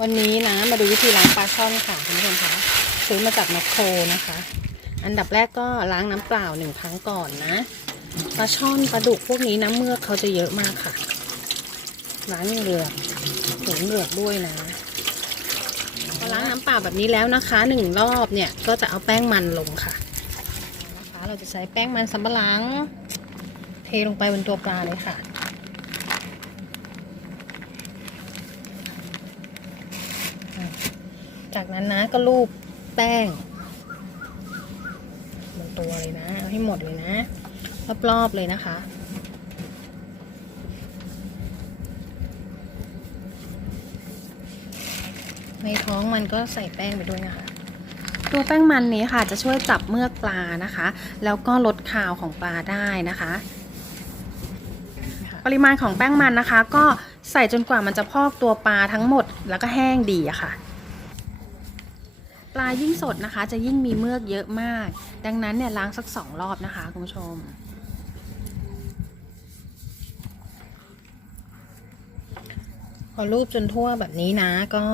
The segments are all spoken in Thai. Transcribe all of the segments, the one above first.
วันนี้นะมาดูวิธีล้างปลาช่อนค่ะคุณผู้ชมคะซื้อมาจากแมคโครนะคะ อันดับแรกก็ล้างน้ำเปล่าหนึ่งครั้งก่อนนะปลาช่อนปลาดุกพวกนี้น้ำเมือกเขาจะเยอะมากค่ะ ล้างเหลือกหูเหลือกด้วยนะพอล้างน้ำเปล่าแบบนี้แล้วนะคะหนึ่งรอบเนี่ยก็จะเอาแป้งมันลงค่ะนะคะเราจะใช้แป้งมันสำปะหลัง เทลงไปบนตัวปลาเลยค่ะ จากนั้นนะก็ลูบแป้งบนตัวเลยนะเอาให้หมดเลยนะรอบๆเลยนะคะในท้องมันก็ใส่แป้งไปด้วยนะคะ ตัวแป้งมันนี้ค่ะจะช่วยจับเมือกปลานะคะ แล้วก็ลดคาวของปลาได้นะคะ ปริมาณของแป้งมันนะคะ ก็ใส่จนกว่ามันจะพอกตัวปลาทั้งหมดแล้วก็แห้งดีอะค่ะ ปลายิ่งสดนะคะ จะยิ่งมีเมือกเยอะมาก ดังนั้นเนี่ยล้างสักสองรอบนะคะคุณผู้ชม พอรูปจนทั่วแบบนี้นะก็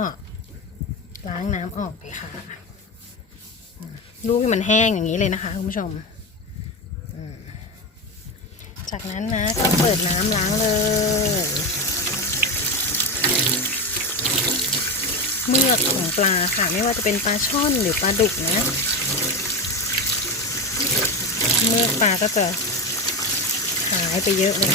ล้างน้ำออกเลยค่ะรูปให้มันแห้งอย่างนี้เลยนะคะคุณผู้ชม จากนั้นนะก็เปิดน้ำล้างเลย เมือกของปลาค่ะ ไม่ว่าจะเป็นปลาช่อนหรือปลาดุกนะ เมือกปลาก็จะหายไปเยอะเลย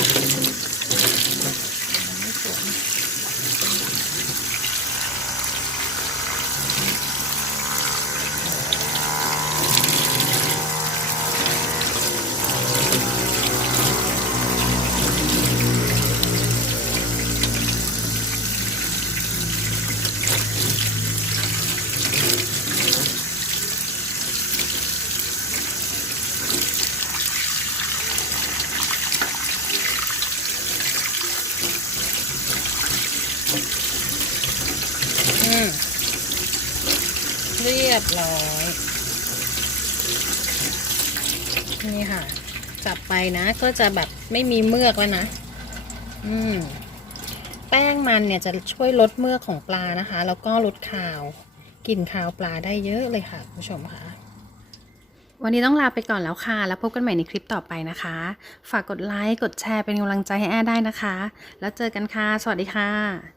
มเรียบร้อย นี่ค่ะ จับไปนะ ก็จะแบบไม่มีเมือกแล้วนะ อืม แป้งมันเนี่ยจะช่วยลดเมือกของปลานะคะ แล้วก็ลดคาวกลิ่นคาวปลาได้เยอะเลยค่ะคุณผู้ชมค่ะวันนี้ต้องลาไปก่อนแล้วค่ะ แล้วพบกันใหม่ในคลิปต่อไปนะคะ ฝากกดไลค์ กดแชร์เป็นกำลังใจให้แอร์ได้นะคะ แล้วเจอกันค่ะ สวัสดีค่ะ